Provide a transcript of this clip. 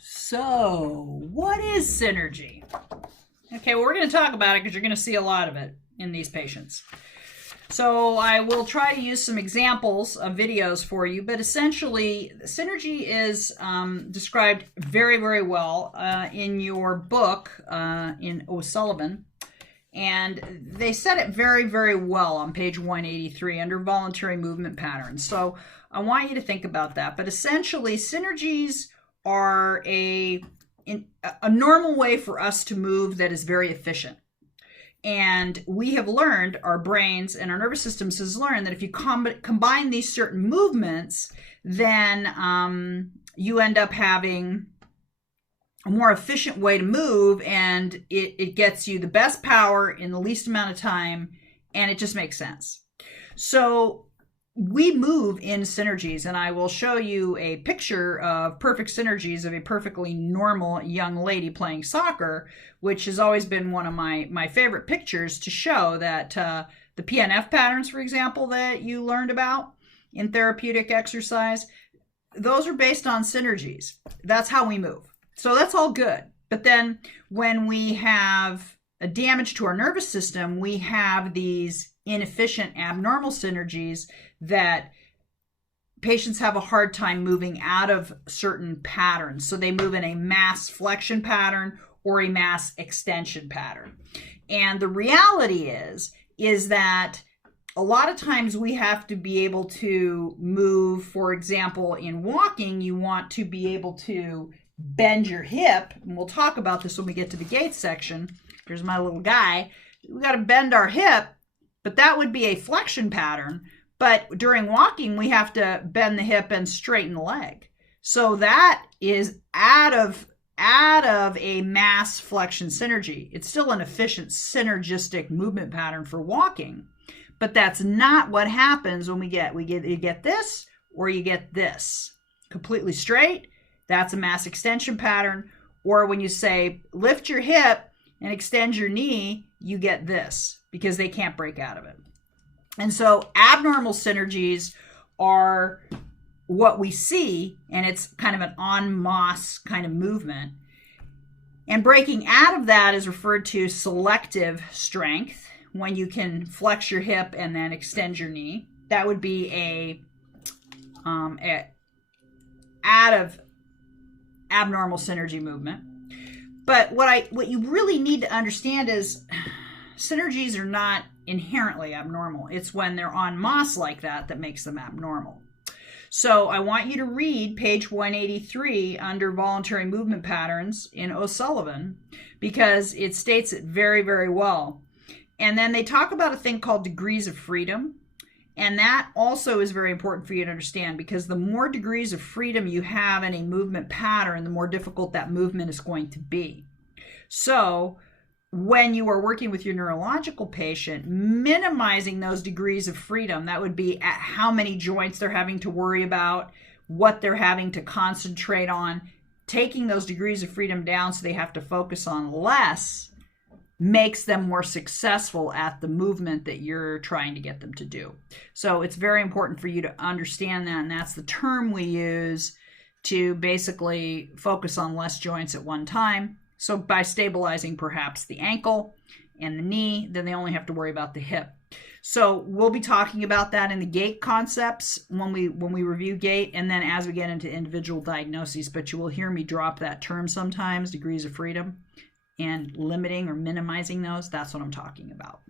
So, what is synergy? Okay, well, we're going to talk about it because you're going to see a lot of it in these patients. So I will try to use some examples of videos for you, but essentially, synergy is described very, very well in your book in O'Sullivan. And they said it very, very well on page 183 under voluntary movement patterns. So I want you to think about that. But essentially, synergies are a normal way for us to move that is very efficient. And we have learned, our brains and our nervous systems has learned that if you combine these certain movements, then you end up having a more efficient way to move, and it gets you the best power in the least amount of time, and it just makes sense. So we move in synergies, and I will show you a picture of perfect synergies of a perfectly normal young lady playing soccer, which has always been one of my favorite pictures to show that the PNF patterns, for example, that you learned about in therapeutic exercise, those are based on synergies. That's how we move. So that's all good. But then when we have a damage to our nervous system, we have these inefficient abnormal synergies that patients have a hard time moving out of certain patterns. So they move in a mass flexion pattern or a mass extension pattern. And the reality is that a lot of times we have to be able to move. For example, in walking, you want to be able to bend your hip, and we'll talk about this when we get to the gait section. Here's my little guy. We got to bend our hip, but that would be a flexion pattern. But during walking, we have to bend the hip and straighten the leg. So that is out of a mass flexion synergy. It's still an efficient synergistic movement pattern for walking, but that's not what happens when you get this or you get this. Completely straight, that's a mass extension pattern. Or when you say lift your hip and extend your knee, you get this because they can't break out of it. And so abnormal synergies are what we see, and it's kind of an en masse kind of movement. And breaking out of that is referred to selective strength, when you can flex your hip and then extend your knee. That would be a out of abnormal synergy movement. But what you really need to understand is synergies are not inherently abnormal. It's when they're en masse like that makes them abnormal. So I want you to read page 183 under voluntary movement patterns in O'Sullivan, because it states it very, very well. And then they talk about a thing called degrees of freedom. And that also is very important for you to understand, because the more degrees of freedom you have in a movement pattern, the more difficult that movement is going to be. So when you are working with your neurological patient, minimizing those degrees of freedom, that would be at how many joints they're having to worry about, what they're having to concentrate on, taking those degrees of freedom down so they have to focus on less, makes them more successful at the movement that you're trying to get them to do. So it's very important for you to understand that, and that's the term we use to basically focus on less joints at one time. So by stabilizing perhaps the ankle and the knee, then they only have to worry about the hip. So we'll be talking about that in the gait concepts when we review gait, and then as we get into individual diagnoses. But you will hear me drop that term sometimes, degrees of freedom, and limiting or minimizing those. That's what I'm talking about.